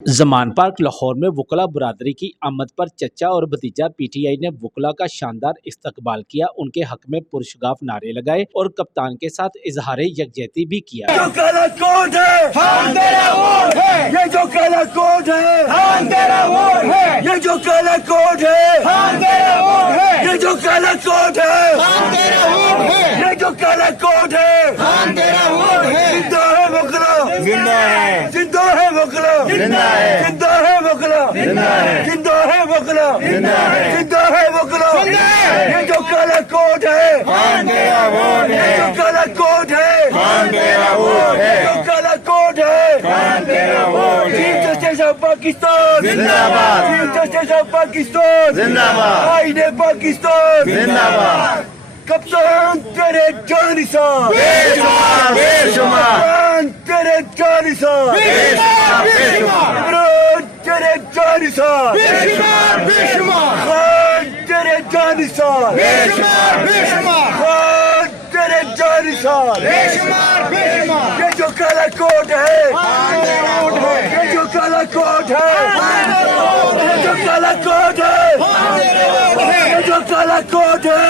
زمان park Lahore میں وکلا برادری کی آمد پر چچا اور بھتیجا پی ٹی آئی نے وکلا کا شاندار استقبال کیا، ان کے حق میں پرشگاف نعرے لگائے اور کپتان کے ساتھ اظہار یکجہتی بھی کیا۔ جو کالا کوٹ ہے ہم تیرا ووٹ ہے، یہ جو کالا کوٹ ہے ہم تیرا ووٹ ہے، یہ جو کالا کوٹ ہے ہم تیرا ووٹ ہے، یہ جو کالا کوٹ ہے ہم تیرا ووٹ ہے، یہ جو کالا کوٹ ہے ہم تیرا ووٹ ہے۔ زندہ ہے وکلا، زندہ ہے، زندہ ہے وکلا، زندہ ہے، زندہ ہے وکلا، زندہ ہے، زندہ ہے وکلا، زندہ ہے، زندہ ہے وکلا، یہ جو کالا کوٹ ہے ہم تیرا ووٹ ہے، یہ جو کالا کوٹ ہے ہم تیرا ووٹ ہے، جو کالا کوٹ ہے ہم تیرا ووٹ ہے۔ چیف جسٹس آف پاکستان زندہ باد، چیف جسٹس آف پاکستان زندہ باد، آئین پاکستان زندہ باد۔ کپتان تیرے جانثار بے شمار، بے شمار، کپتان تیرے جانثار بے شمار، بے شمار، عمران تیرے جانثار بے شمار، بے شمار، خان تیرے جانثار بے شمار، بے شمار، خان تیرے جانثار بے شمار، بے شمار۔ یہ جو کالا کوٹ ہے ہم تیرا ووٹ ہے، یہ جو کالا کوٹ ہے ہم تیرا ووٹ ہے، یہ جو کالا کوٹ ہے ہم تیرا ووٹ ہے، یہ جو کالا کوٹ ہے